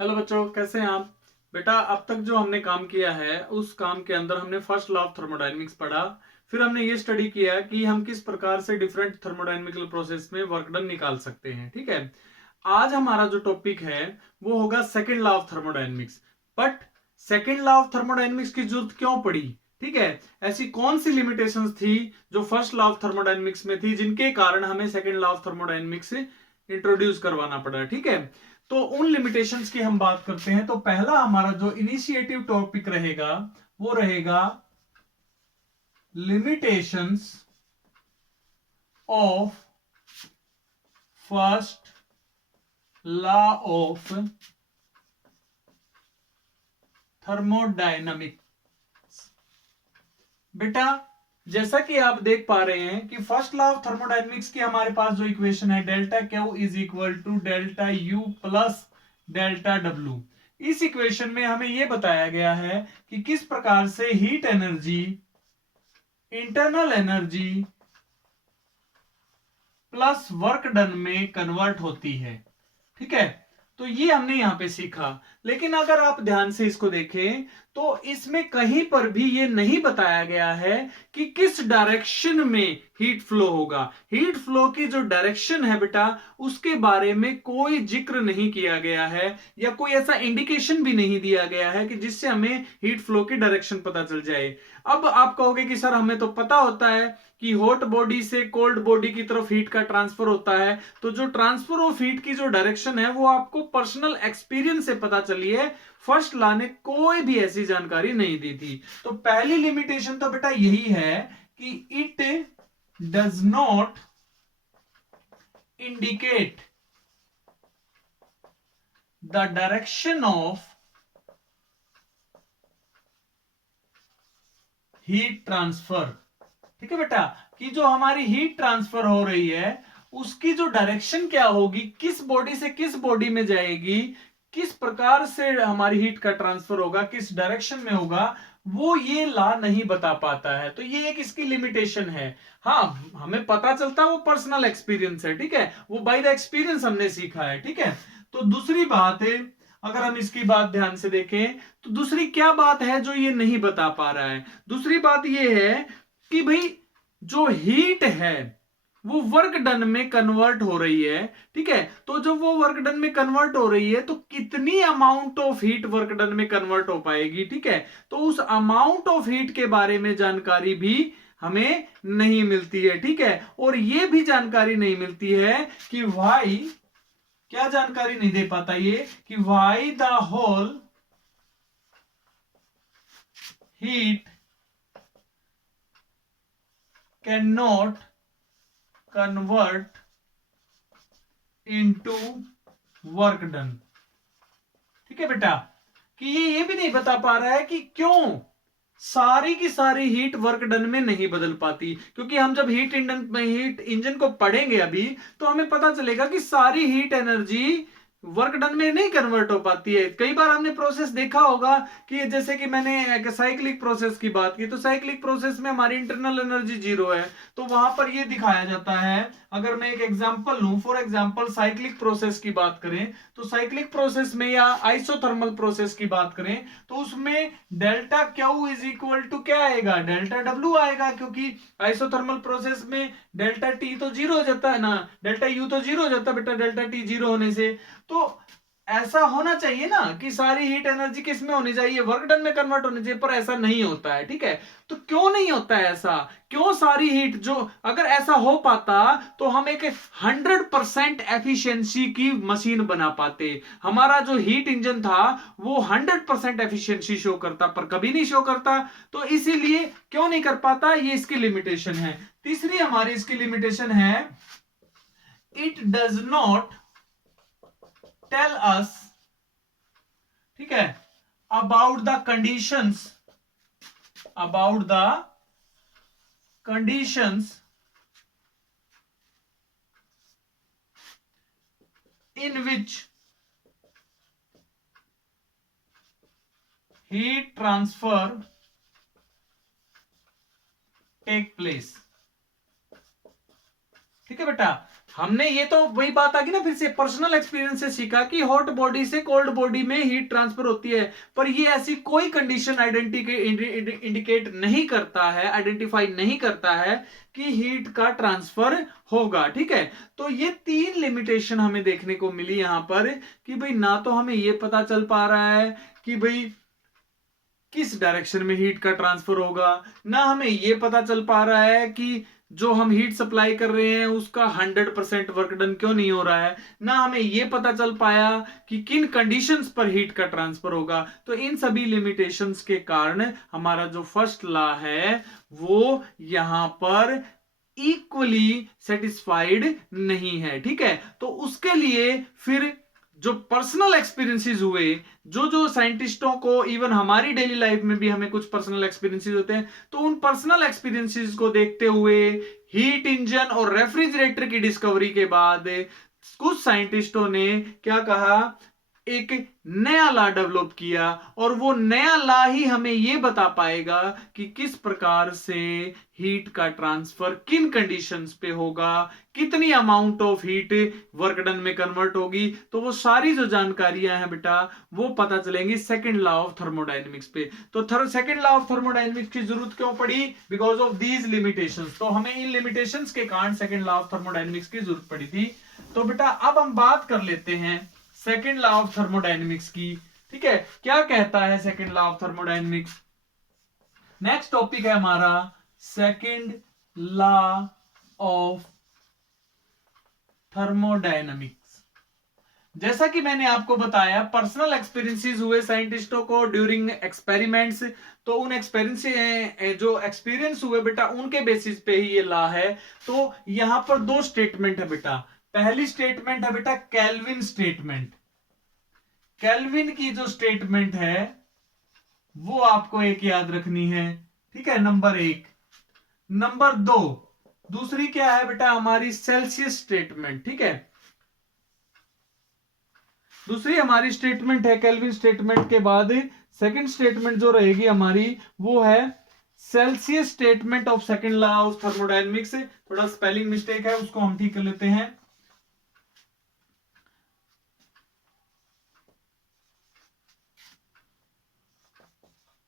Hello बच्चों, कैसे हैं आप? बेटा, अब तक जो हमने काम किया है उस काम के अंदर हमने फर्स्ट लॉ ऑफ थर्मोडायनेमिक्स पढ़ा। फिर हमने ये स्टडी किया कि हम किस प्रकार से डिफरेंट थर्मोडायनेमिकल प्रोसेस में वर्क डन निकाल सकते हैं। ठीक है, आज हमारा जो टॉपिक है वो होगा second law of thermodynamics. But second law of thermodynamics की जरूरत क्यों पड़ी? ठीक है, ऐसी कौन सी लिमिटेशंस थी जो फर्स्ट लॉ ऑफ थर्मोडायनेमिक्स में थी जिनके कारण हमें second law of thermodynamics introduce करवाना पड़ा? ठीक है, तो उन लिमिटेशंस की हम बात करते हैं। तो पहला हमारा जो इनिशिएटिव टॉपिक रहेगा वो रहेगा limitations of first law of thermodynamics. बेटा, जैसा कि आप देख पा रहे हैं कि फर्स्ट लॉ ऑफ थर्मोडायनेमिक्स की हमारे पास जो इक्वेशन है delta Q is equal to delta U plus delta W. इस इक्वेशन में हमें यह बताया गया है कि किस प्रकार से heat energy internal energy plus work done में कन्वर्ट होती है। ठीक है, तो ये हमने यहां पे सीखा। लेकिन अगर आप ध्यान से इसको देखें तो इसमें कहीं पर भी ये नहीं बताया गया है कि किस डायरेक्शन में हीट फ्लो होगा। हीट फ्लो की जो डायरेक्शन है बेटा, उसके बारे में कोई जिक्र नहीं किया गया है या कोई ऐसा इंडिकेशन भी नहीं दिया गया है कि जिससे हमें हीट फ्लो की डायरेक्शन पता चल जाए। अब आप कहोगे कि सर हमें तो पता होता है कि हॉट बॉडी से कोल्ड बॉडी की तरफ हीट का ट्रांसफर होता है, तो जो ट्रांसफर ऑफ हीट की जो डायरेक्शन है वो आपको पर्सनल एक्सपीरियंस से पता चली है। फर्स्ट लॉ ने कोई भी ऐसी जानकारी नहीं दी थी। तो पहली लिमिटेशन तो बेटा यही है कि it does not indicate the direction of heat transfer. ठीक है बेटा, कि जो हमारी हीट ट्रांसफर हो रही है उसकी जो डायरेक्शन क्या होगी, किस बॉडी से किस बॉडी में जाएगी, किस प्रकार से हमारी हीट का ट्रांसफर होगा, किस डायरेक्शन में होगा, वो ये लॉ नहीं बता पाता है। तो ये एक इसकी लिमिटेशन है। हाँ, हमें पता चलता है वो पर्सनल एक्सपीरियंस है। ठीक है, वो बाय द एक्सपीरियंस हमने सीखा है। ठीक है, तो दूसरी बात है, अगर हम इसकी बात ध्यान से देखें तो दूसरी क्या बात है जो ये नहीं बता पा रहा है? दूसरी बात ये है कि भाई जो हीट है वो वर्क डन में कन्वर्ट हो रही है। ठीक है, तो जब वो वर्क डन में कन्वर्ट हो रही है तो कितनी amount of heat work done में कन्वर्ट हो पाएगी? ठीक है, तो उस अमाउंट ऑफ हीट के बारे में जानकारी भी हमें नहीं मिलती है। ठीक है, और ये भी जानकारी नहीं मिलती है कि वाई, क्या जानकारी नहीं दे पाता ये कि why the whole heat can not convert into work done. ठीक है बेटा, कि ये भी नहीं बता पा रहा है कि क्यों सारी की सारी हीट वर्क डन में नहीं बदल पाती। क्योंकि हम जब हीट इंजन को पढ़ेंगे अभी तो हमें पता चलेगा कि सारी हीट एनर्जी वर्क डन में नहीं कन्वर्ट हो पाती है। कई बार हमने प्रोसेस देखा होगा कि जैसे कि मैंने साइक्लिक प्रोसेस की बात की, तो साइक्लिक प्रोसेस में हमारी इंटरनल एनर्जी जीरो है, तो वहां पर यह दिखाया जाता है। अगर मैं एक एग्जांपल लूं, फॉर एग्जांपल साइक्लिक प्रोसेस की बात करें तो साइक्लिक प्रोसेस में या आइसोथर्मल प्रोसेस की बात करें तो उसमें delta Q is equal to क्या आएगा? डेल्टा डब्ल्यू आएगा। क्योंकि आइसोथर्मल प्रोसेस में डेल्टा टी तो जीरो हो जाता है ना, डेल्टा यू तो जीरो हो जाता है बेटा, डेल्टा टी जीरो होने से। तो ऐसा होना चाहिए ना कि सारी हीट एनर्जी किस में होनी चाहिए? वर्क डन में कन्वर्ट होनी चाहिए, पर ऐसा नहीं होता है। ठीक है, तो क्यों नहीं होता है ऐसा? क्यों सारी हीट जो, अगर ऐसा हो पाता तो हम एक 100% एफिशिएंसी की मशीन बना पाते। हमारा जो हीट इंजन था वो 100% एफिशिएंसी शो करता, पर कभी नहीं शो करता। तो इसीलिए क्यों नहीं कर पाता, ये इसकी लिमिटेशन है। तीसरी हमारी इसकी लिमिटेशन है, it does not tell us, ठीक है, about the conditions, about the conditions in which heat transfer take place। ठीक है बेटा, हमने ये तो वही बात आ गई ना, फिर से पर्सनल एक्सपीरियंस से सीखा कि हॉट बॉडी से कोल्ड बॉडी में हीट ट्रांसफर होती है, पर ये ऐसी कोई कंडीशन इंडिकेट नहीं करता है, आइडेंटिफाई नहीं करता है कि हीट का ट्रांसफर होगा। ठीक है, तो ये तीन लिमिटेशन हमें देखने को मिली यहां पर कि भाई ना तो हमें ये पता चल पा रहा है कि भाई किस डायरेक्शन में हीट का ट्रांसफर होगा, ना हमें यह पता चल पा रहा है कि जो हम हीट सप्लाई कर रहे हैं उसका 100% वर्क डन क्यों नहीं हो रहा है, ना हमें यह पता चल पाया कि किन कंडीशंस पर हीट का ट्रांसफर होगा। तो इन सभी लिमिटेशंस के कारण हमारा जो फर्स्ट लॉ है वो यहां पर इक्वली सेटिस्फाइड नहीं है। ठीक है, तो उसके लिए फिर जो पर्सनल एक्सपीरियंसेस हुए, जो जो साइंटिस्टों को, इवन हमारी डेली लाइफ में भी हमें कुछ पर्सनल एक्सपीरियंसेस होते हैं, तो उन पर्सनल एक्सपीरियंसेस को देखते हुए हीट इंजन और रेफ्रिजरेटर की डिस्कवरी के बाद कुछ साइंटिस्टों ने क्या कहा, एक नया लॉ डेवलप किया, और वो नया लॉ ही हमें यह बता पाएगा कि किस प्रकार से हीट का ट्रांसफर किन कंडीशंस पे होगा, कितनी amount of heat work done में कन्वर्ट होगी। तो वो सारी जो जानकारियां हैं बेटा वो पता चलेंगी सेकंड लॉ ऑफ थर्मोडायनेमिक्स पे। तो सेकंड लॉ ऑफ थर्मोडायनेमिक्स की जरूरत क्यों पड़ी, बिकॉज ऑफ दीज लिमिटेशंस। तो हमें इन लिमिटेशंस के कारण सेकंड लॉ ऑफ थर्मोडायनेमिक्स की जरूरत पड़ी थी। तो बेटा अब हम बात कर लेते हैं सेकेंड लॉ ऑफ थर्मोडायनेमिक्स की। ठीक है, क्या कहता है second law of thermodynamics. Next topic है हमारा सेकेंड लॉ ऑफ थर्मोडायनेमिक्स। जैसा कि मैंने आपको बताया, पर्सनल एक्सपीरियंसेस हुए साइंटिस्टों को ड्यूरिंग एक्सपेरिमेंट्स, तो उन एक्सपेरिमेंट्स जो एक्सपीरियंस हुए बेटा उनके बेसिस पे ही ये लॉ है। तो यहां पर दो स्टेटमेंट है बेटा। पहली स्टेटमेंट है बेटा केल्विन स्टेटमेंट। केल्विन की जो स्टेटमेंट है वो आपको एक याद रखनी है। ठीक है, नंबर एक। नंबर दो, दूसरी क्या है बेटा, हमारी सेल्सियस स्टेटमेंट। ठीक है, दूसरी हमारी स्टेटमेंट है केल्विन स्टेटमेंट के बाद सेकंड स्टेटमेंट जो रहेगी हमारी वो है Celsius statement of second law of thermodynamics. थोड़ा स्पेलिंग मिस्टेक है, उसको हम ठीक कर लेते हैं।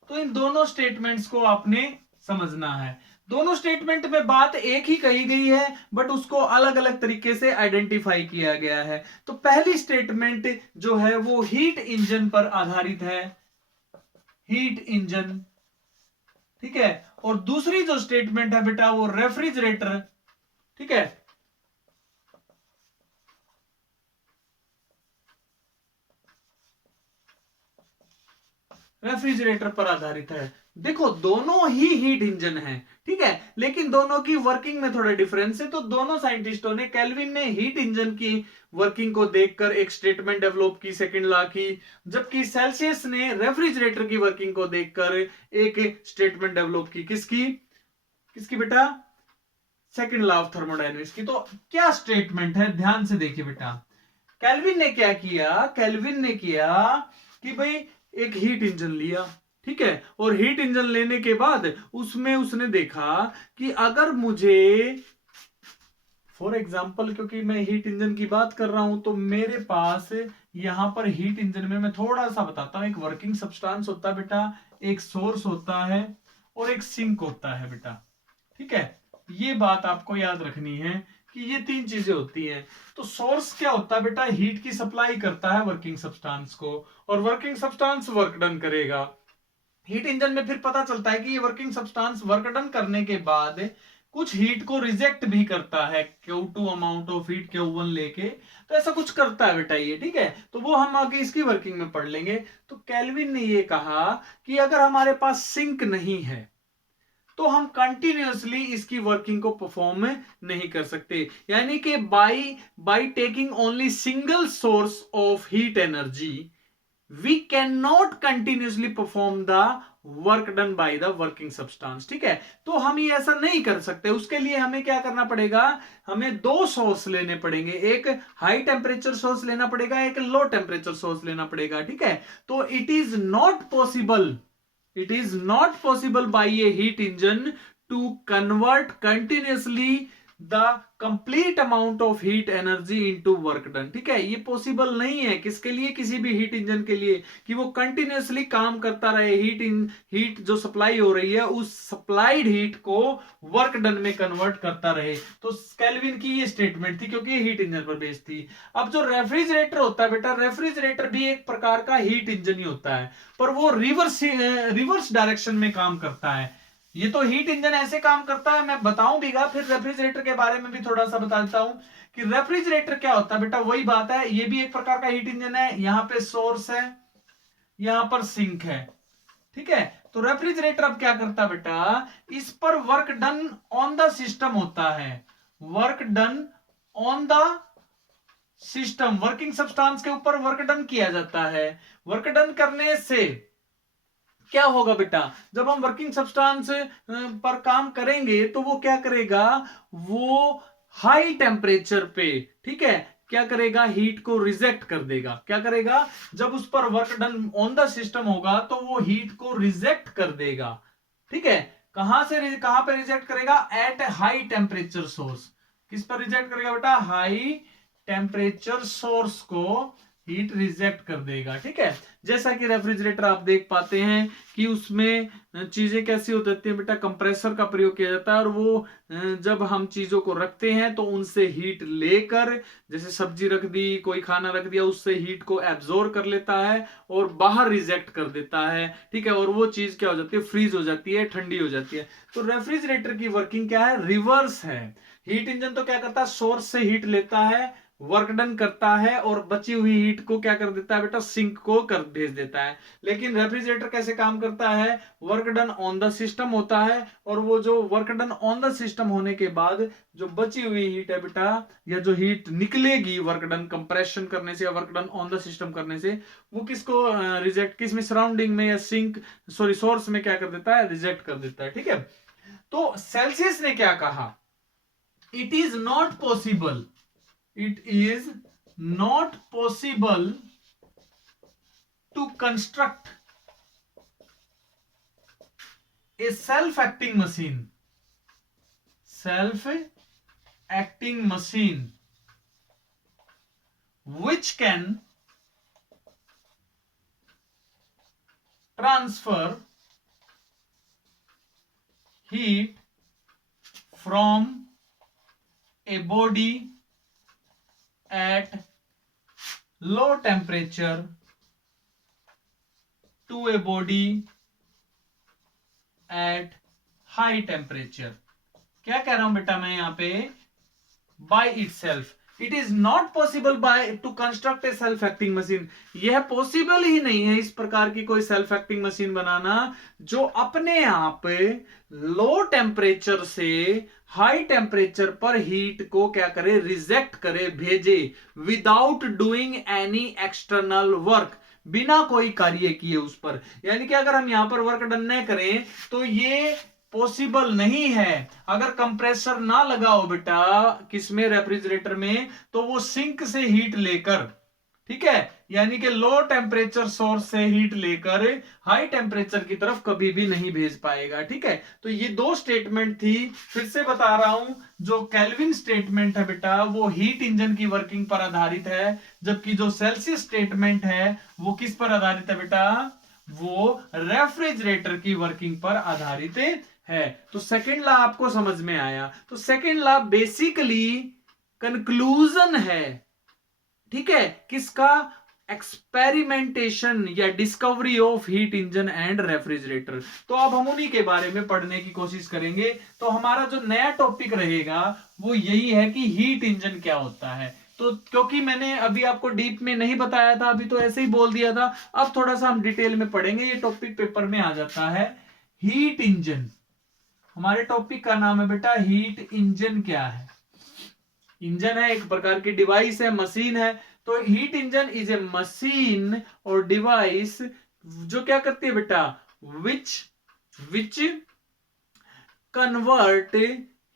तो इन दोनों स्टेटमेंट्स को आपने समझना है। दोनों स्टेटमेंट में बात एक ही कही गई है, बट उसको अलग अलग तरीके से आइडेंटिफाई किया गया है। तो पहली स्टेटमेंट जो है वो हीट इंजन पर आधारित है, हीट इंजन। ठीक है, और दूसरी जो स्टेटमेंट है बेटा वो रेफ्रिजरेटर। ठीक है, रेफ्रिजरेटर पर आधारित है। देखो दोनों ही हीट इंजन है, ठीक है, लेकिन दोनों की वर्किंग में थोड़ा डिफरेंस है। तो दोनों साइंटिस्टों ने, केल्विन ने हीट इंजन की वर्किंग को देखकर एक स्टेटमेंट डेवलप की, सेकंड लॉ की, जबकि सेल्सियस ने रेफ्रिजरेटर की वर्किंग को देखकर एक स्टेटमेंट डेवलप की। किसकी किसकी बेटा, सेकंड लॉ ऑफ थर्मोडायनेमिक्स की। तो क्या स्टेटमेंट है, ध्यान से देखिए बेटा। केल्विन ने क्या किया, केल्विन ने किया कि भाई एक हीट इंजन लिया, ठीक है, और हीट इंजन लेने के बाद उसमें उसने देखा कि अगर मुझे, फॉर एग्जांपल, क्योंकि मैं हीट इंजन की बात कर रहा हूं, तो मेरे पास यहां पर हीट इंजन में मैं थोड़ा सा बताता हूं। एक वर्किंग सब्सटेंस होता है बेटा, एक सोर्स होता है और एक सिंक होता है बेटा। ठीक है, ये बात आपको याद रखनी है कि ये तीन चीजें होती हैं। तो सोर्स क्या होता है बेटा, हीट की सप्लाई करता है वर्किंग सब्सटेंस को, और वर्किंग सब्सटेंस वर्क डन करेगा। हीट इंजन में फिर पता चलता है कि ये वर्किंग सब्सटेंस वर्क डन करने के बाद कुछ हीट को रिजेक्ट भी करता है, Q2 amount of heat Q1 लेके, तो ऐसा कुछ करता है बेटा ये। ठीक है, तो वो हम आगे इसकी वर्किंग में पढ़ लेंगे। तो केल्विन ने ये कहा कि अगर हमारे पास सिंक नहीं है तो हम कंटिन्यूअसली इसकी वर्किंग को परफॉर्म नहीं कर सकते, यानी कि by taking only single source of heat energy we can not continuously perform the work done by the working substance. ठीक है, तो हम ये ऐसा नहीं कर सकते। उसके लिए हमें क्या करना पड़ेगा, हमें दो सोर्स लेने पड़ेंगे, एक हाई टेम्परेचर सोर्स लेना पड़ेगा, एक लो टेम्परेचर सोर्स लेना पड़ेगा। ठीक है, तो it is not possible by a heat engine to convert continuously the complete amount of heat energy into work done. ठीक है, ये पॉसिबल नहीं है किसके लिए, किसी भी हीट इंजन के लिए, कि वो कंटिन्यूअसली काम करता रहे, हीट जो सप्लाई हो रही है उस सप्लाइड हीट को वर्क डन में कन्वर्ट करता रहे। तो केल्विन की ये स्टेटमेंट थी, क्योंकि ये हीट इंजन पर बेस्ड थी। अब जो रेफ्रिजरेटर होता है बेटा, रेफ्रिजरेटर भी एक प्रकार का हीट इंजन ही होता है, पर वो रिवर्स डायरेक्शन में काम करता है। ये तो हीट इंजन ऐसे काम करता है, मैं बताऊं भीगा, फिर रेफ्रिजरेटर के बारे में भी थोड़ा सा बता देता हूं कि रेफ्रिजरेटर क्या होता है बेटा। वही बात है, ये भी एक प्रकार का हीट इंजन है। यहां पे सोर्स है, यहां पर सिंक है। ठीक है, तो रेफ्रिजरेटर अब क्या करता है बेटा, इस पर work done on the system होता है। Work done on the system, working substance के ऊपर वर्क डन किया जाता है। वर्क डन करने से क्या होगा बेटा, जब हम वर्किंग सब्सटेंस पर काम करेंगे तो वो क्या करेगा, वो हाई टेम्परेचर पे, ठीक है, क्या करेगा, हीट को रिजेक्ट कर देगा। क्या करेगा, जब उस पर work done on the system होगा तो वो हीट को रिजेक्ट कर देगा। ठीक है, कहां पे रिजेक्ट करेगा, एट हाई टेम्परेचर सोर्स। किस पर रिजेक्ट करेगा बेटा, हाई टेम्परेचर सोर्स को हीट रिजेक्ट कर देगा। ठीक है, जैसा कि रेफ्रिजरेटर आप देख पाते हैं कि उसमें चीजें कैसी हो जाती है बेटा, कंप्रेसर का प्रयोग किया जाता है, और वो जब हम चीजों को रखते हैं तो उनसे हीट लेकर, जैसे सब्जी रख दी, कोई खाना रख दिया, उससे हीट को एब्जॉर्ब कर लेता है और बाहर रिजेक्ट कर देता है। ठीक है, और वो चीज क्या हो जाती है, फ्रीज हो जाती है, ठंडी हो जाती है। तो रेफ्रिजरेटर की वर्किंग क्या है, रिवर्स है। हीट इंजन तो क्या करता है, सोर्स से हीट लेता है, वर्क डन करता है, और बची हुई हीट को क्या कर देता है बेटा, सिंक को कर भेज देता है। लेकिन रेफ्रिजरेटर कैसे काम करता है, work done on the system होता है, और वो जो work done on the system होने के बाद जो बची हुई हीट है बेटा, या जो हीट निकलेगी वर्क डन कंप्रेशन करने से या work done on the system करने से, वो किसको रिजेक्ट, किस में, सराउंडिंग में या सिंक, सॉरी सोर्स में क्या कर देता है, रिजेक्ट कर देता है। ठीक है, तो सेल्सियस ने क्या कहा, it is not possible, it is not possible to construct a self-acting machine which can transfer heat from a body at low temperature to a body at high temperature। क्या कह रहा हूं बेटा मैं यहां पे, by itself it is not possible by two construct A self acting machine. यह possible ही नहीं है इस प्रकार की कोई सेल्फ एक्टिंग मशीन बनाना जो अपने आप लो टेम्परेचर से हाई टेम्परेचर पर हीट को क्या करे, रिजेक्ट करे, भेजे, without doing any external work, बिना कोई कार्य किए उस पर। यानी कि अगर हम यहां पर वर्क डन न करें तो ये पॉसिबल नहीं है। अगर कंप्रेसर ना लगा हो बेटा किसमें, रेफ्रिजरेटर में, तो वो सिंक से हीट लेकर, ठीक है, यानी कि लो टेम्परेचर सोर्स से हीट लेकर हाई टेम्परेचर की तरफ कभी भी नहीं भेज पाएगा। ठीक है, तो ये दो स्टेटमेंट थी, फिर से बता रहा हूं। जो केल्विन स्टेटमेंट है बेटा वो हीट इंजन की वर्किंग पर आधारित है, जबकि जो सेल्सियस स्टेटमेंट है वो किस पर आधारित है बेटा, वो रेफ्रिजरेटर की वर्किंग पर आधारित है। तो सेकेंड लॉ आपको समझ में आया। तो सेकेंड लॉ बेसिकली कंक्लूजन है, ठीक है, किसका, एक्सपेरिमेंटेशन या discovery of heat engine and refrigerator. तो अब हम उन्हीं के बारे में पढ़ने की कोशिश करेंगे। तो हमारा जो नया टॉपिक रहेगा वो यही है कि हीट इंजन क्या होता है। तो क्योंकि मैंने अभी आपको डीप में नहीं बताया था, अभी तो ऐसे ही बोल दिया था, अब थोड़ा सा हम डिटेल में पढ़ेंगे। ये टॉपिक पेपर में आ जाता है, हीट इंजन। हमारे टॉपिक का नाम है बेटा हीट इंजन। क्या है, इंजन है, एक प्रकार की डिवाइस है, मशीन है। तो heat engine is a machine और डिवाइस जो क्या करती है बेटा, which which convert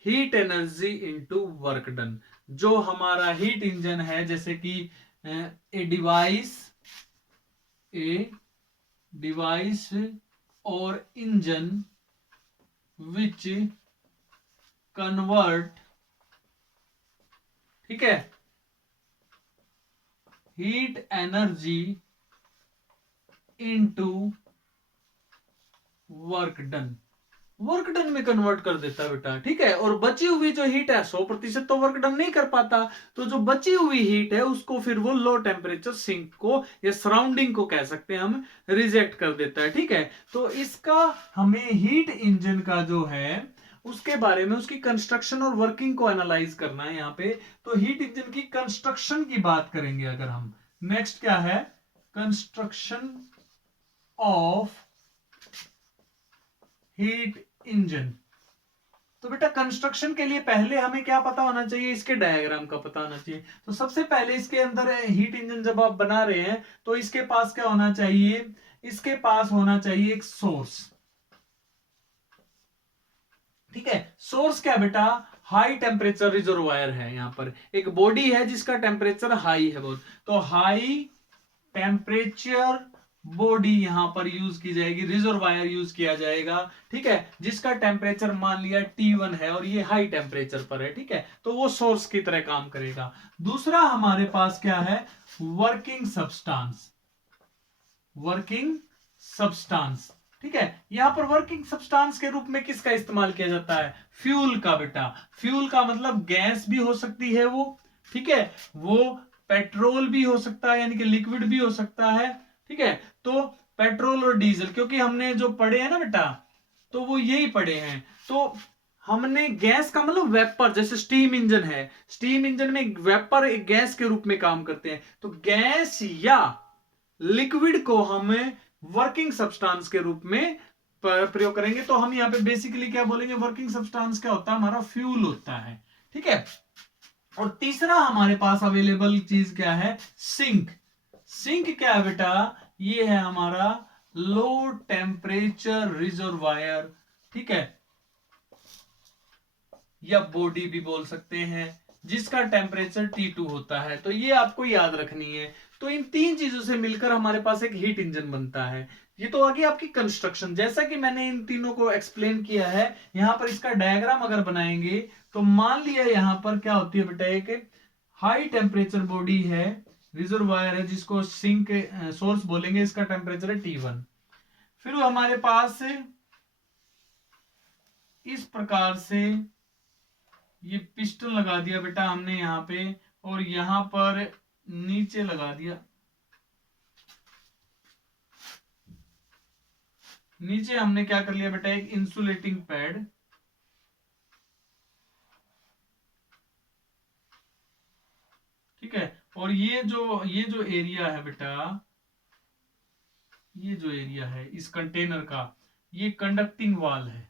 heat energy into work done. जो हमारा हीट इंजन है, जैसे कि ए डिवाइस और इंजन विच कन्वर्ट ठीक है, heat energy into work done, work done में कन्वर्ट कर देता है बेटा। ठीक है, और बची हुई जो हीट है 100% तो वर्क डन नहीं कर पाता, तो जो बची हुई हीट है उसको फिर वो लो टेम्परेचर सिंक को या सराउंडिंग को कह सकते हैं हम, रिजेक्ट कर देता है। ठीक है, तो इसका हमें हीट इंजन का जो है उसके बारे में, उसकी कंस्ट्रक्शन और वर्किंग को एनालाइज करना है यहाँ पे। तो हीट इंजन की कंस्ट्रक्शन की बात करेंगे अगर हम। नेक्स्ट क्या है, कंस्ट्रक्शन ऑफ हीट इंजन। तो बेटा कंस्ट्रक्शन के लिए पहले हमें क्या पता होना चाहिए, इसके डायग्राम का पता होना चाहिए। तो सबसे पहले इसके अंदर हीट इंजन जब आप बना रहे हैं तो इसके पास क्या होना चाहिए, इसके पास होना चाहिए एक सोर्स। ठीक है, सोर्स क्या बेटा, हाई टेम्परेचर रिजर्वायर है। यहां पर एक बॉडी है जिसका टेम्परेचर हाई है बहुत, तो हाई टेम्परेचर बॉडी यहां पर यूज की जाएगी, रिजर्वायर यूज किया जाएगा। ठीक है, जिसका टेम्परेचर मान लिया T1 है और ये हाई टेम्परेचर पर है। ठीक है, तो वो सोर्स की तरह काम करेगा। दूसरा हमारे पास क्या है, वर्किंग सब्सटेंस, वर्किंग सब्सटेंस। ठीक है, यहां पर वर्किंग सब्सटेंस के रूप में किसका इस्तेमाल किया जाता है, फ्यूल का बेटा। फ्यूल का मतलब गैस भी हो सकती है वो, ठीक है, वो पेट्रोल भी हो सकता है, यानी कि लिक्विड भी हो सकता है। ठीक है, तो पेट्रोल और डीजल, क्योंकि हमने जो पढ़े हैं ना बेटा, तो वो यही पढ़े हैं। तो हमने गैस का मतलब वेपर, जैसे स्टीम इंजन है, स्टीम इंजन में वेपर एक गैस के रूप में काम करते हैं। तो गैस या लिक्विड को हमें वर्किंग सब्सटेंस के रूप में प्रयोग करेंगे। तो हम यहाँ पे बेसिकली क्या बोलेंगे, वर्किंग सब्सटेंस क्या होता है, हमारा फ्यूल होता है। ठीक है, और तीसरा हमारे पास अवेलेबल चीज क्या है, सिंक। सिंक क्या है बेटा, ये है हमारा लो टेम्परेचर रिजर्वायर। ठीक है, या बॉडी भी बोल सकते हैं, जिसका टेम्परेचर T2 होता है। तो ये आपको याद रखनी है। तो इन तीन चीजों से मिलकर हमारे पास एक हीट इंजन बनता है। ये तो आगे आपकी कंस्ट्रक्शन, जैसा कि मैंने इन तीनों को एक्सप्लेन किया है। यहां पर इसका डायग्राम अगर बनाएंगे तो मान लिया यहां पर क्या होती है बेटा, एक हाई टेम्परेचर बॉडी है, रिजर्वायर है जिसको सिंक सोर्स बोलेंगे, इसका टेम्परेचर है T1। फिर हमारे पास इस प्रकार से ये पिस्टन लगा दिया बेटा हमने यहां पे, और यहां पर नीचे लगा दिया, नीचे हमने क्या कर लिया बेटा, एक इंसुलेटिंग पैड। ठीक है, और ये जो एरिया है बेटा, ये जो एरिया है इस कंटेनर का, ये कंडक्टिंग वॉल है,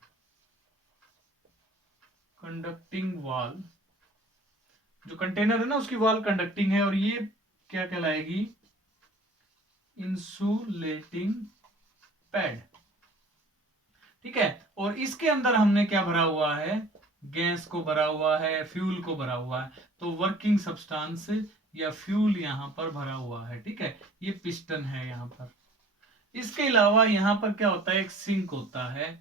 कंडक्टिंग वॉल। जो कंटेनर है ना उसकी वॉल कंडक्टिंग है, और ये क्या कहलाएगी, इंसुलेटिंग पैड। ठीक है, और इसके अंदर हमने क्या भरा हुआ है, गैस को भरा हुआ है, फ्यूल को भरा हुआ है। तो वर्किंग सब्सटेंस या फ्यूल यहां पर भरा हुआ है। ठीक है, ये पिस्टन है यहां पर। इसके अलावा यहां पर क्या होता है, एक सिंक होता है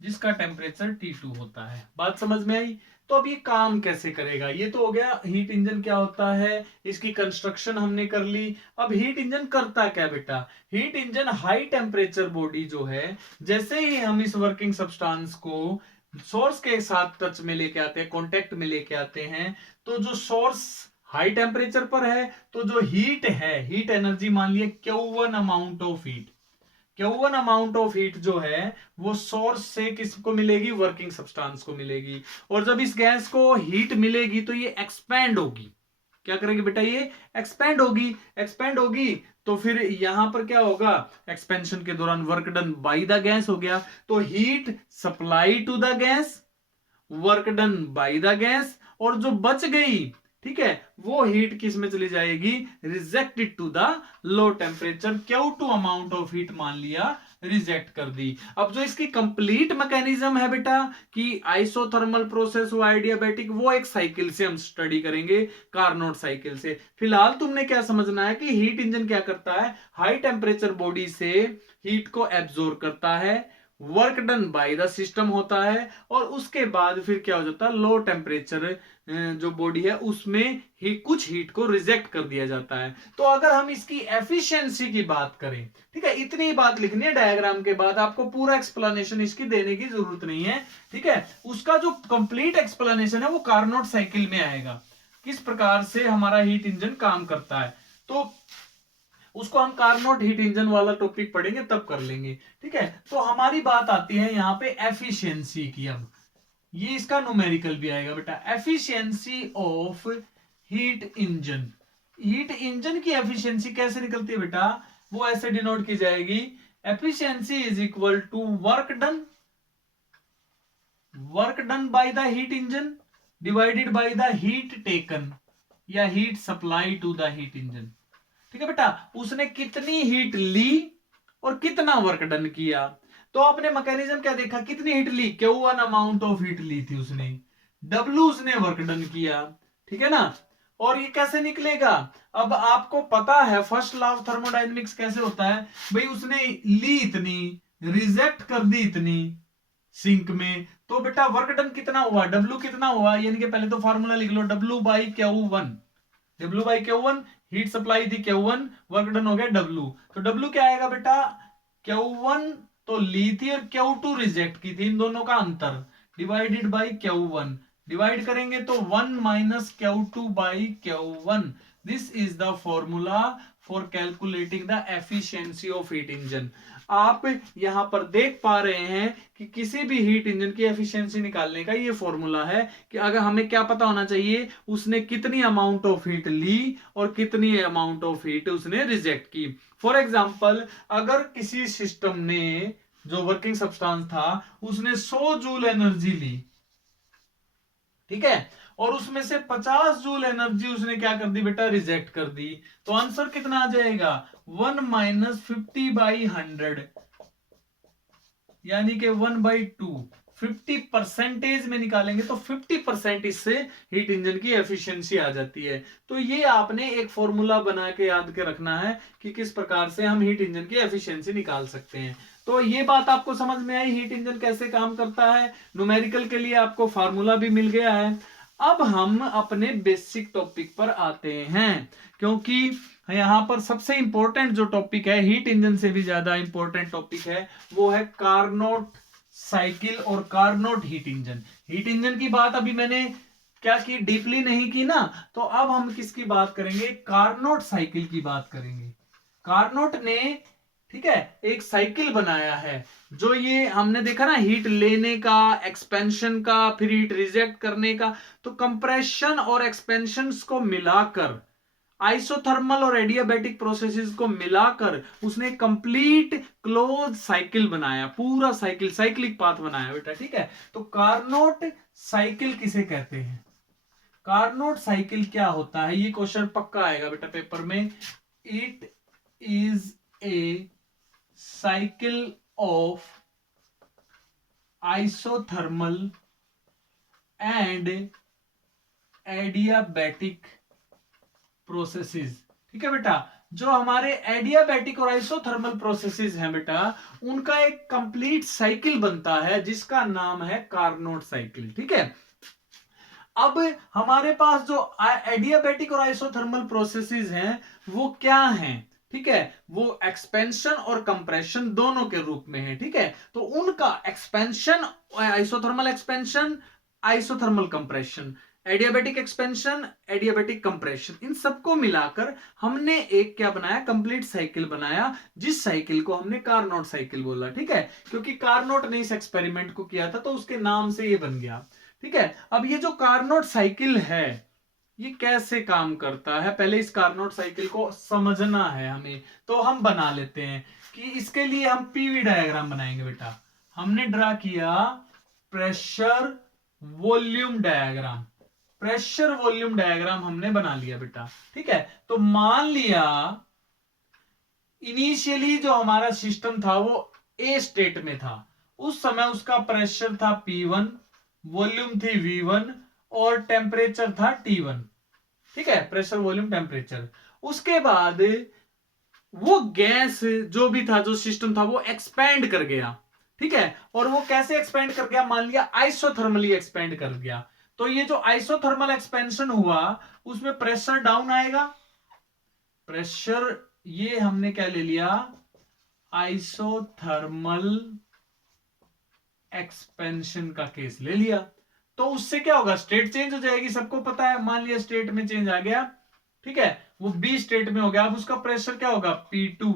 जिसका टेम्परेचर T2 होता है। बात समझ में आई। तो अब ये काम कैसे करेगा, ये तो हो गया हीट इंजन क्या होता है, इसकी कंस्ट्रक्शन हमने कर ली। अब हीट इंजन करता क्या बेटा, heat engine high temperature body जो है, जैसे ही हम इस वर्किंग सब्सटेंस को सोर्स के साथ टच में लेके आते हैं, कांटेक्ट में लेके आते हैं, तो जो सोर्स हाई टेम्परेचर पर है, तो जो हीट है, हीट एनर्जी मान लिया Q1 amount of heat, Q1 amount of heat जो है वो सोर्स से किसको मिलेगी, वर्किंग सब्सटेंस को मिलेगी। और जब इस गैस को हीट मिलेगी तो ये एक्सपैंड होगी। क्या करेगी बेटा, ये एक्सपैंड होगी। एक्सपैंड होगी तो फिर यहां पर क्या होगा, एक्सपेंशन के दौरान work done by the gas हो गया। तो heat supply to the gas, work done by the gas, और जो बच गई, ठीक है, वो हीट किस में चली जाएगी, rejected to the low temperature. Q2 amount of heat मान लिया, रिजेक्ट कर दी। अब जो इसकी कंप्लीट मैकेनिज्म है बेटा, कि आइसोथर्मल प्रोसेस हुआ, आइडियाबैटिक, वो एक साइकिल से हम स्टडी करेंगे, कार्नोट साइकिल से। फिलहाल तुमने क्या समझना है कि हीट इंजन क्या करता है, हाई टेम्परेचर बॉडी से हीट को एब्जॉर्ब करता है, work done by the system होता है, और उसके बाद फिर क्या हो जाता है, लो टेम्परेचर जो बॉडी है उसमें ही कुछ हीट को रिजेक्ट कर दिया जाता है। तो अगर हम इसकी एफिशिएंसी की बात करें, ठीक है, इतनी ही बात लिखनी है डायग्राम के बाद, आपको पूरा एक्सप्लेनेशन इसकी देने की जरूरत नहीं है, ठीक है। उसका जो कंप्लीट एक्सप्लेनेशन है वो कार्नोट साइकिल में आएगा, किस प्रकार से हमारा हीट इंजन काम करता है। तो उसको हम कार्नोट हीट इंजन वाला टॉपिक पढ़ेंगे तब कर लेंगे, ठीक है। तो हमारी बात आती है यहाँ पे एफिशिएंसी की। अब ये इसका न्यूमेरिकल भी आएगा बेटा, efficiency of heat engine. Heat engine की एफिशिएंसी कैसे निकलती है बेटा, वो ऐसे डिनोट की जाएगी, efficiency is equal to work done by the heat engine divided by the heat taken या heat supply to the heat engine. ठीक है बेटा, उसने कितनी हीट ली और कितना वर्क डन किया। तो आपने मैकेनिज्म क्या देखा, कितनी हीट ली, Q1 अमाउंट ऑफ हीट ली थी उसने, W उसने वर्क डन किया, ठीक है ना। और ये कैसे निकलेगा, अब आपको पता है फर्स्ट लॉ ऑफ थर्मोडायनेमिक्स कैसे होता है, भाई उसने ली इतनी, रिजेक्ट कर दी इतनी सिंक में, तो बेटा वर्क डन कितना हुआ, W कितना हुआ, यानी कि पहले तो फार्मूला लिख लो, W by Q1, W by Q1 heat supply थी Q1, वर्क डन हो गया W। तो W क्या आएगा बेटा, Q1 तो ली थी और Q2 रिजेक्ट की थी, इन दोनों का अंतर डिवाइडेड बाई Q1, डिवाइड करेंगे तो 1 minus Q2 by Q1। This is the formula for calculating the efficiency of heat engine. आप यहां पर देख पा रहे हैं कि किसी भी हीट इंजन की एफिशिएंसी निकालने का ये फॉर्मूला है कि अगर हमें क्या पता होना चाहिए, उसने कितनी अमाउंट ऑफ हीट ली और कितनी अमाउंट ऑफ हीट उसने रिजेक्ट की। फॉर एग्जांपल, अगर किसी सिस्टम ने जो वर्किंग सब्सटेंस था उसने 100 जूल एनर्जी ली, ठीक है, और उसमें से 50 जूल एनर्जी उसने क्या कर दी बेटा, रिजेक्ट कर दी, तो आंसर कितना आ जाएगा, 1 माइनस 50/100, यानी कि 1/2, 50% में निकालेंगे तो 50% इससे हीट इंजन की एफिशिएंसी आ जाती है। तो ये आपने एक फॉर्मूला बना के याद के रखना है कि किस प्रकार से हम हीट इंजन की एफिशिएंसी निकाल सकते हैं। तो ये बात आपको समझ में आई, हीट इंजन कैसे काम करता है, न्यूमेरिकल के लिए आपको फार्मूला भी मिल गया है। अब हम अपने बेसिक टॉपिक पर आते हैं, क्योंकि यहां पर सबसे इंपॉर्टेंट जो टॉपिक है, हीट इंजन से भी ज्यादा इंपॉर्टेंट टॉपिक है, वो है कार्नोट साइकिल और Carnot heat engine. Heat engine की बात अभी मैंने क्या की, डीपली नहीं की ना, तो अब हम किसकी बात करेंगे, कार्नोट साइकिल की बात करेंगे। कार्नोट ने, ठीक है, एक साइकिल बनाया है, जो ये हमने देखा ना, हीट लेने का, एक्सपेंशन का, फिर हीट रिजेक्ट करने का, तो कंप्रेशन और एक्सपेंशन को मिलाकर, आइसोथर्मल और एडियाबैटिक प्रोसेसेस को मिलाकर उसने कंप्लीट क्लोज साइकिल बनाया, पूरा साइकिल, साइक्लिक पाथ बनाया बेटा, ठीक है। तो कार्नोट साइकिल किसे कहते हैं, कार्नोट साइकिल क्या होता है, ये क्वेश्चन पक्का आएगा बेटा पेपर में। It is a cycle of isothermal and adiabatic processes, ठीक है बेटा। जो हमारे एडियाबैटिक और आइसोथर्मल प्रोसेसेस हैं बेटा, उनका एक कंप्लीट साइकिल बनता है जिसका नाम है कार्नोट साइकिल, ठीक है। अब हमारे पास जो एडियाबैटिक और आइसोथर्मल प्रोसेसेस हैं वो क्या हैं, ठीक है, वो एक्सपेंशन और कंप्रेशन दोनों के रूप में है, ठीक है। तो उनका expansion, isothermal expansion, isothermal compression, adiabatic expansion, adiabatic compression, इन सबको मिलाकर हमने एक क्या बनाया, कंप्लीट साइकिल बनाया, जिस साइकिल को हमने कार्नोट साइकिल बोला, ठीक है। क्योंकि कार्नोट ने इस एक्सपेरिमेंट को किया था तो उसके नाम से ये बन गया, ठीक है। अब ये जो कार्नोट साइकिल है ये कैसे काम करता है, पहले इस कार्नोट साइकिल को समझना है हमें, तो हम बना लेते हैं कि इसके लिए हम पीवी डायग्राम बनाएंगे बेटा। हमने ड्रा किया pressure volume diagram, pressure volume diagram हमने बना लिया बेटा, ठीक है। तो मान लिया इनिशियली जो हमारा सिस्टम था वो ए स्टेट में था, उस समय उसका प्रेशर था P1, वॉल्यूम थी V1 और टेम्परेचर था T1, ठीक है, प्रेशर वॉल्यूम टेम्परेचर। उसके बाद वो गैस जो भी था, जो सिस्टम था वो एक्सपैंड कर गया, ठीक है, और वो कैसे एक्सपेंड कर गया, मान लिया आइसोथर्मली एक्सपेंड कर गया। तो ये जो आइसोथर्मल एक्सपेंशन हुआ उसमें प्रेशर डाउन आएगा, प्रेशर, ये हमने क्या ले लिया, आइसोथर्मल एक्सपेंशन का केस ले लिया। तो उससे क्या होगा, स्टेट चेंज हो जाएगी, सबको पता है। मान लिया स्टेट में चेंज आ गया, ठीक है, वो बी स्टेट में हो गया। अब उसका प्रेशर क्या होगा, P2,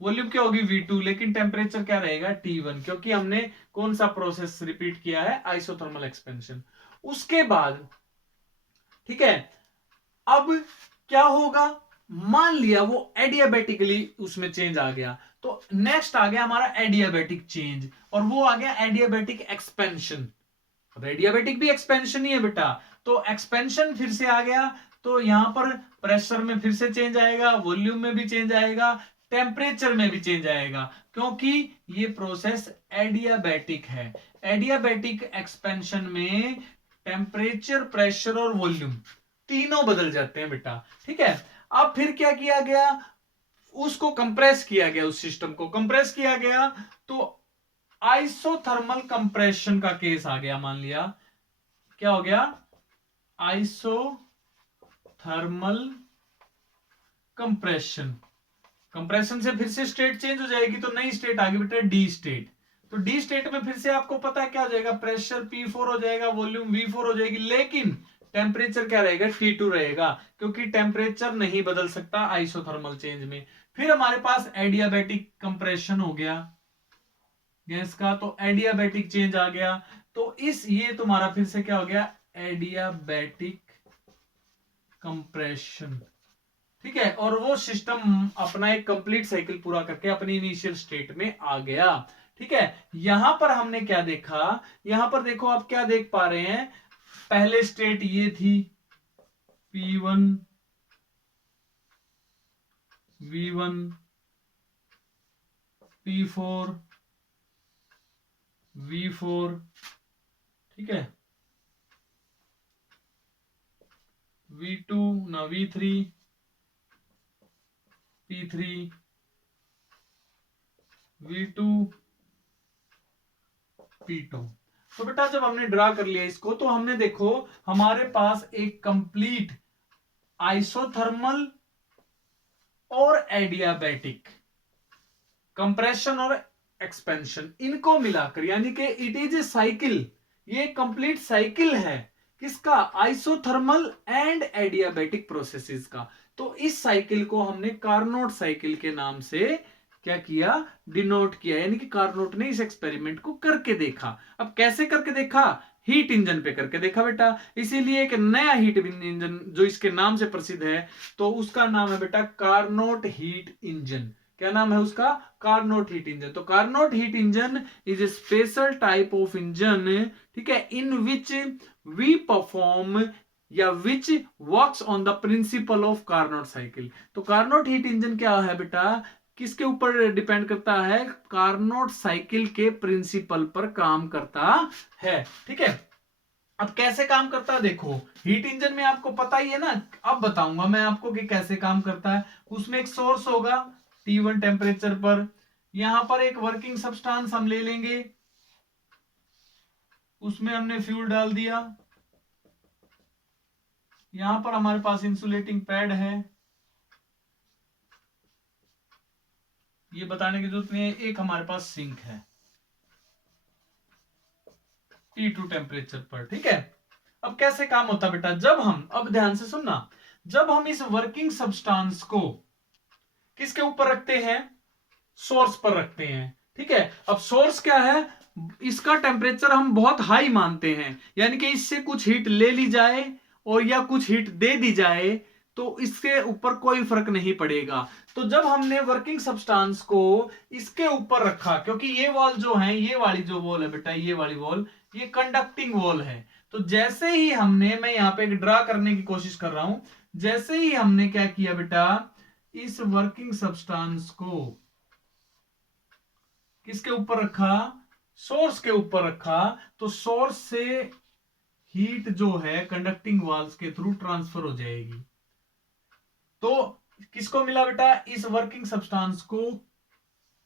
वॉल्यूम क्या होगी V2, लेकिन टेम्परेचर क्या रहेगा T1, क्योंकि हमने कौन सा प्रोसेस रिपीट किया है, आइसोथर्मल एक्सपेंशन। उसके बाद ठीक है, अब क्या होगा, मान लिया वो एडियाबेटिकली उसमें चेंज आ गया, तो नेक्स्ट आ गया हमारा एडियाबेटिक चेंज, और वो आ गया एडियाबेटिक एक्सपेंशन। एडियाबेटिक भी एक्सपेंशन ही है बेटा, तो एक्सपेंशन फिर से आ गया, तो यहां पर प्रेशर में फिर से चेंज आएगा, वॉल्यूम में भी चेंज आएगा, टेम्परेचर में भी चेंज आएगा, क्योंकि ये प्रोसेस एडियाबेटिक है। एडियाबेटिक एक्सपेंशन में टेम्परेचर, प्रेशर और वॉल्यूम तीनों बदल जाते हैं बेटा, ठीक है। अब फिर क्या किया गया, उसको कंप्रेस किया गया, उस सिस्टम को कंप्रेस किया गया, तो आइसोथर्मल कंप्रेशन का केस आ गया। मान लिया क्या हो गया, आइसोथर्मल कंप्रेशन, कंप्रेशन से फिर से स्टेट चेंज हो जाएगी, तो नई स्टेट आ गई बेटा डी स्टेट। तो डी स्टेट में फिर से आपको पता है क्या हो जाएगा, प्रेशर P4 हो जाएगा, वॉल्यूम V4 हो जाएगी, लेकिन टेम्परेचर क्या रहेगा, T2 रहेगा, क्योंकि टेम्परेचर नहीं बदल सकता आइसोथर्मल चेंज में। फिर हमारे पास एडियाबेटिक कंप्रेशन हो गया गैस का, तो एडियाबेटिक चेंज आ गया, तो इस ये तुम्हारा फिर से क्या हो गया, एडियाबेटिक कंप्रेशन, ठीक है, और वो सिस्टम अपना एक कंप्लीट साइकिल पूरा करके अपनी इनिशियल स्टेट में आ गया, ठीक है। यहां पर हमने क्या देखा, यहां पर देखो आप क्या देख पा रहे हैं, पहले स्टेट ये थी P1 V1 P4 V4, ठीक है, V2 ना V3 P3 V2 P2। तो बेटा जब हमने ड्रा कर लिया इसको, तो हमने देखो हमारे पास एक कंप्लीट आइसोथर्मल और एडियाबेटिक कंप्रेशन और एक्सपेंशन, इनको मिलाकर, यानी कि इट इज ए साइकिल, ये कंप्लीट साइकिल है किसका, आइसोथर्मल एंड एडियाबेटिक प्रोसेसेस का। तो इस साइकिल को हमने कार्नोट साइकिल के नाम से क्या किया, डिनोट किया, यानी कि कार्नोट ने इस एक्सपेरिमेंट को करके देखा। अब कैसे करके देखा, हीट इंजन पे करके देखा बेटा, इसीलिए एक नया हीट इंजन जो इसके नाम से प्रसिद्ध है, तो उसका नाम है बेटा कार्नोट हीट इंजन। क्या नाम है उसका, कार्नोट हीट इंजन। तो Carnot heat engine is A special type of engine, ठीक है, इन विच वी परफॉर्म या which works on the principle of Carnot cycle. तो कार्नोट हीट इंजन क्या है बेटा, किसके ऊपर डिपेंड करता है, कार्नोट साइकिल के प्रिंसिपल पर काम करता है, ठीक है। अब कैसे काम करता है, देखो हीट इंजन में आपको पता ही है ना, अब बताऊंगा मैं आपको कि कैसे काम करता है। उसमें एक सोर्स होगा T1 टेम्परेचर पर, यहां पर एक वर्किंग सब्सटेंस हम ले लेंगे, उसमें हमने फ्यूल डाल दिया, यहां पर हमारे पास इंसुलेटिंग पैड है, ये बताने की जरूरत नहीं है, एक हमारे पास सिंक है T2 टेम्परेचर पर, ठीक है। अब कैसे काम होता है बेटा, जब हम, अब ध्यान से सुनना, जब हम इस वर्किंग सब्सटेंस को किसके ऊपर रखते हैं, सोर्स पर रखते हैं, ठीक है। अब सोर्स क्या है, इसका टेम्परेचर हम बहुत हाई मानते हैं, यानी कि इससे कुछ हीट ले ली जाए और या कुछ हीट दे दी जाए तो इसके ऊपर कोई फर्क नहीं पड़ेगा। तो जब हमने वर्किंग सब्सटेंस को इसके ऊपर रखा, क्योंकि ये वॉल जो है, ये वाली जो वॉल है बेटा, ये वाली वॉल, ये कंडक्टिंग वॉल है, तो जैसे ही हमने, मैं यहां पे एक ड्रा करने की कोशिश कर रहा हूं, जैसे ही हमने क्या किया बेटा, इस वर्किंग सब्सटेंस को किसके ऊपर रखा, सोर्स के ऊपर रखा, तो सोर्स से हीट जो है कंडक्टिंग वॉल्स के थ्रू ट्रांसफर हो जाएगी। तो किसको मिला बेटा, इस वर्किंग सब्सटेंस को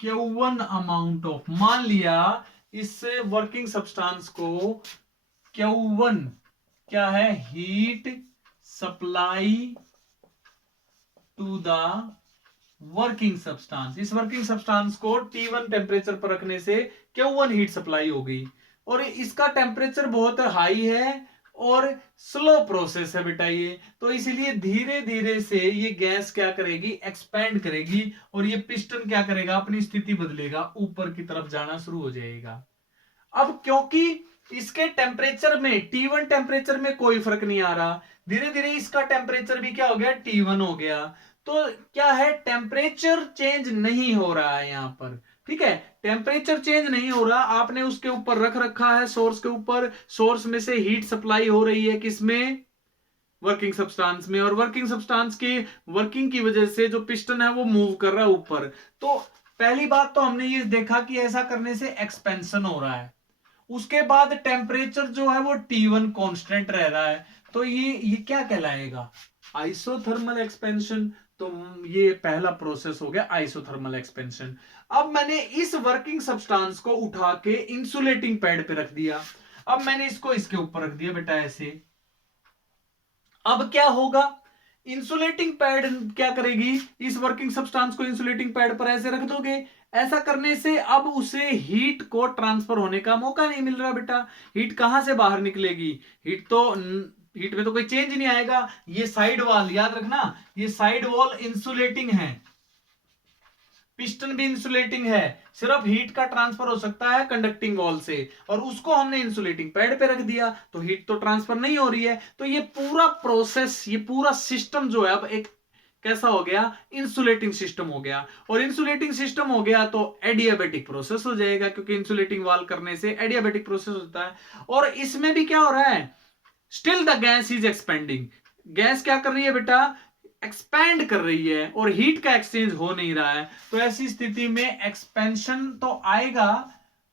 Q1 अमाउंट ऑफ, मान लिया इस वर्किंग सब्सटेंस को Q1 क्या है, heat supply to the working substance. इस वर्किंग सब्सटेंस को T1 टेम्परेचर पर रखने से Q1 हीट सप्लाई हो गई, और इसका टेम्परेचर बहुत हाई है और स्लो प्रोसेस है बेटा ये, तो इसीलिए धीरे धीरे से ये गैस क्या करेगी, एक्सपेंड करेगी, और ये पिस्टन क्या करेगा, अपनी स्थिति बदलेगा, ऊपर की तरफ जाना शुरू हो जाएगा। अब क्योंकि इसके टेम्परेचर में T1 टेम्परेचर में कोई फर्क नहीं आ रहा, धीरे धीरे इसका टेम्परेचर भी क्या हो गया, T1 हो गया, तो क्या है, टेम्परेचर चेंज नहीं हो रहा है यहां पर। ठीक है, टेम्परेचर चेंज नहीं हो रहा, आपने उसके ऊपर रख रखा है, सोर्स के ऊपर, सोर्स में से हीट सप्लाई हो रही है किसमें, वर्किंग सब्सटेंस में, और वर्किंग सब्सटेंस की वर्किंग की वजह से जो पिस्टन है वो मूव कर रहा है ऊपर। तो पहली बात तो हमने ये देखा कि ऐसा करने से एक्सपेंशन हो रहा है, उसके बाद टेम्परेचर जो है वो T1 कांस्टेंट रह रहा है, तो ये क्या कहलाएगा, आइसोथर्मल एक्सपेंशन। तो ये पहला प्रोसेस हो गया आइसोथर्मल एक्सपेंशन। अब मैंने इस वर्किंग सब्सटेंस को उठा के इंसुलेटिंग पैड पे रख दिया, अब मैंने इसको इसके ऊपर रख दिया बेटा ऐसे। अब क्या होगा, इंसुलेटिंग पैड क्या करेगी, इस वर्किंग सब्सटेंस को इंसुलेटिंग पैड पर ऐसे रख दोगे, ऐसा करने से अब उसे हीट को ट्रांसफर होने का मौका नहीं मिल रहा बेटा। हीट कहां से बाहर निकलेगी, हीट में तो कोई चेंज नहीं आएगा। ये साइड वॉल याद रखना, ये साइड वॉल इंसुलेटिंग है, पिस्टन भी इंसुलेटिंग है, सिर्फ हीट का ट्रांसफर हो सकता है कंडक्टिंग वॉल से, और उसको हमने इंसुलेटिंग पैड पे रख दिया, तो हीट तो ट्रांसफर नहीं हो रही है। तो ये पूरा प्रोसेस, ये पूरा सिस्टम जो है अब एक कैसा हो गया, इंसुलेटिंग सिस्टम हो गया, और इंसुलेटिंग सिस्टम हो गया तो एडियाबेटिक प्रोसेस हो जाएगा, क्योंकि इंसुलेटिंग वॉल करने से एडियाबेटिक प्रोसेस होता है। और इसमें भी क्या हो रहा है, still the gas is expanding, gas क्या कर रही है बेटा, एक्सपैंड कर रही है, और हीट का एक्सचेंज हो नहीं रहा है। तो ऐसी स्थिति में एक्सपेंशन तो आएगा,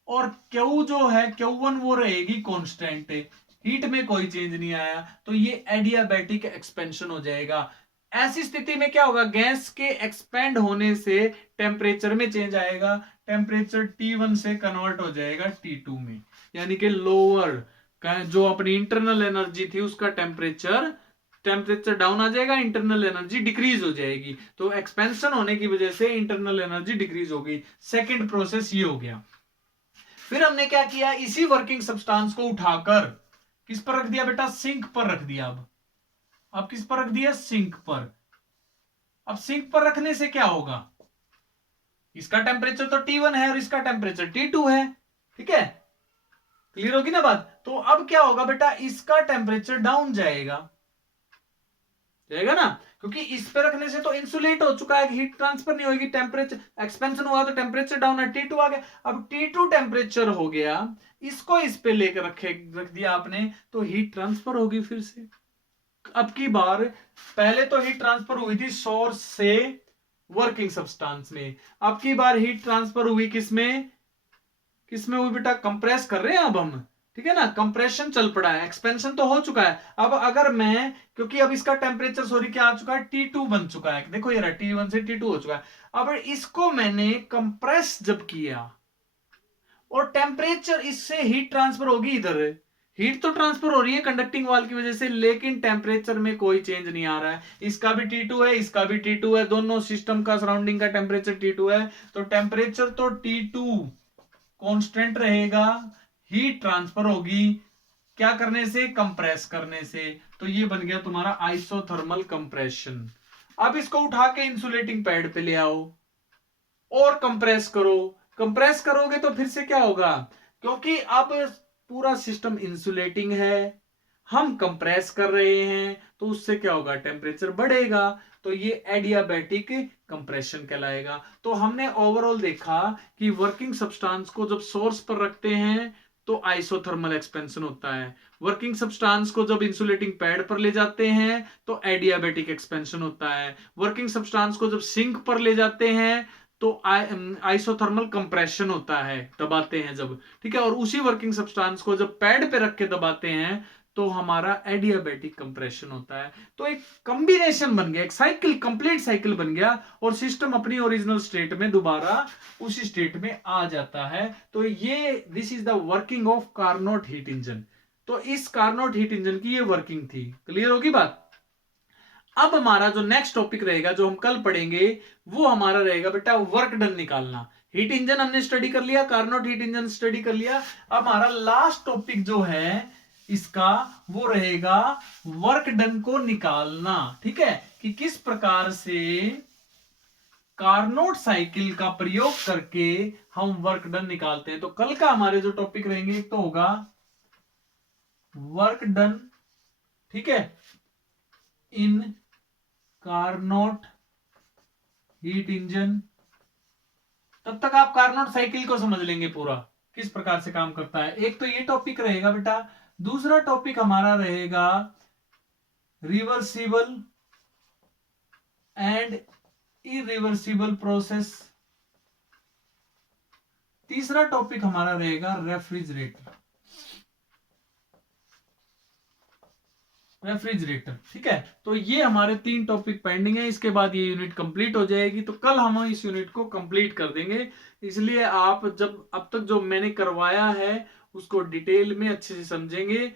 और Q जो है Q1 वो रहेगी कांस्टेंट, हीट में कोई चेंज नहीं आया, तो ये एडियाबैटिक एक्सपेंशन हो जाएगा। ऐसी स्थिति में क्या होगा, गैस के एक्सपेंड होने से टेम्परेचर में चेंज आएगा, टेम्परेचर T1 से कन्वर्ट हो जाएगा T2 में, यानी कि लोअर जो अपनी इंटरनल एनर्जी थी उसका टेम्परेचर डाउन आ जाएगा, इंटरनल एनर्जी डिक्रीज हो जाएगी। तो एक्सपेंशन होने की वजह से इंटरनल एनर्जी डिक्रीज हो गई। सेकंड प्रोसेस ये हो गया। फिर हमने क्या किया, इसी वर्किंग सब्सटेंस को उठाकर किस पर रख दिया बेटा, सिंक पर रख दिया। अब किस पर रख दिया, सिंक पर। अब सिंक पर रखने से क्या होगा, इसका टेम्परेचर तो T1 है और इसका टेम्परेचर T2 है, ठीक है, क्लियर होगी ना बात। तो अब क्या होगा बेटा, इसका टेम्परेचर डाउन जाएगा ना, क्योंकि इस पे रखने से तो इंसुलेट हो चुका है, हीट ट्रांसफर नहीं होगी, टेम्परेचर एक्सपेंशन हुआ तो टेम्परेचर डाउन है, T2 आ गया। अब T2 टेम्परेचर हो गया, इसको इस पे लेकर रख दिया आपने, तो हीट ट्रांसफर होगी फिर से। अब की बार पहले तो हीट ट्रांसफर हुई थी सोर्स से वर्किंग सब्सटेंस में, अब की बार हीट ट्रांसफर हुई किसमें हुई बेटा, कंप्रेस कर रहे हैं अब हम, ठीक है ना, कंप्रेशन चल पड़ा है, एक्सपेंशन तो हो चुका है। अब अगर मैं, क्योंकि अब इसका टेम्परेचर क्या आ चुका है, T2 बन चुका है, देखो ये T1 से T2 हो चुका है। अब इसको मैंने कंप्रेस जब किया और टेम्परेचर, इससे हीट ट्रांसफर होगी, इधर हीट तो ट्रांसफर हो रही है कंडक्टिंग वॉल की वजह से, लेकिन टेम्परेचर में कोई चेंज नहीं आ रहा है। इसका भी T2 है, इसका भी T2 है, दोनों सिस्टम का सराउंडिंग का टेम्परेचर T2 है, तो टेम्परेचर तो T2 कांस्टेंट रहेगा, हीट ट्रांसफर होगी क्या करने से, कंप्रेस करने से। तो ये बन गया तुम्हारा आइसोथर्मल कंप्रेशन। अब इसको उठा के इंसुलेटिंग पैड पे ले आओ और कंप्रेस करो। कंप्रेस करोगे तो फिर से क्या होगा, क्योंकि अब पूरा सिस्टम इंसुलेटिंग है, हम कंप्रेस कर रहे हैं, तो उससे क्या होगा, टेम्परेचर बढ़ेगा, तो ये एडियाबैटिक कंप्रेशन कहलाएगा। तो हमने ओवरऑल देखा कि वर्किंग सब्सटेंस को जब सोर्स पर रखते हैं तो आइसोथर्मल एक्सपेंशन होता है, वर्किंग सब्सटेंस को जब इंसुलेटिंग पैड पर ले जाते हैं तो एडियाबैटिक एक्सपेंशन होता है, वर्किंग सब्सटेंस को जब सिंक पर ले जाते हैं तो आइसोथर्मल कंप्रेशन होता है, दबाते हैं जब, ठीक है, और उसी वर्किंग सब्सटेंस को जब पैड पे रख के दबाते हैं तो हमारा एडियाबैटिक कंप्रेशन होता है। तो एक कॉम्बिनेशन बन गया, एक साइकिल, कंप्लीट साइकिल बन गया और सिस्टम अपनी ओरिजिनल स्टेट में दोबारा उसी स्टेट में आ जाता है। तो ये this is the working of Carnot heat engine. तो इस कार्नोट हीट इंजन की ये वर्किंग थी। क्लियर होगी बात? अब हमारा जो नेक्स्ट टॉपिक रहेगा जो हम कल पढ़ेंगे वो हमारा रहेगा बेटा वर्क डन निकालना। हीट इंजन हमने स्टडी कर लिया, कार्नोट हीट इंजन स्टडी कर लिया। अब हमारा लास्ट टॉपिक जो है इसका वो रहेगा वर्क डन को निकालना। ठीक है, कि किस प्रकार से कार्नोट साइकिल का प्रयोग करके हम वर्क डन निकालते हैं। तो कल का हमारे जो टॉपिक रहेंगे एक तो होगा वर्क डन, ठीक है, इन कार्नोट हीट इंजन। तब तक आप कार्नोट साइकिल को समझ लेंगे पूरा किस प्रकार से काम करता है। एक तो ये टॉपिक रहेगा बेटा। दूसरा टॉपिक हमारा रहेगा रिवर्सिबल एंड इरिवर्सिबल प्रोसेस। तीसरा टॉपिक हमारा रहेगा रेफ्रिजरेटर। रेफ्रिजरेटर, ठीक है। तो ये हमारे 3 टॉपिक पेंडिंग है, इसके बाद ये यूनिट कंप्लीट हो जाएगी। तो कल हम इस यूनिट को कंप्लीट कर देंगे। इसलिए आप जब अब तक जो मैंने करवाया है उसको डिटेल में अच्छे से समझेंगे।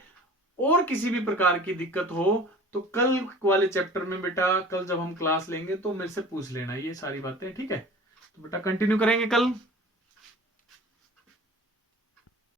और किसी भी प्रकार की दिक्कत हो तो कल वाले चैप्टर में बेटा, कल जब हम क्लास लेंगे तो मेरे से पूछ लेना ये सारी बातें, ठीक है। तो बेटा कंटिन्यू करेंगे कल।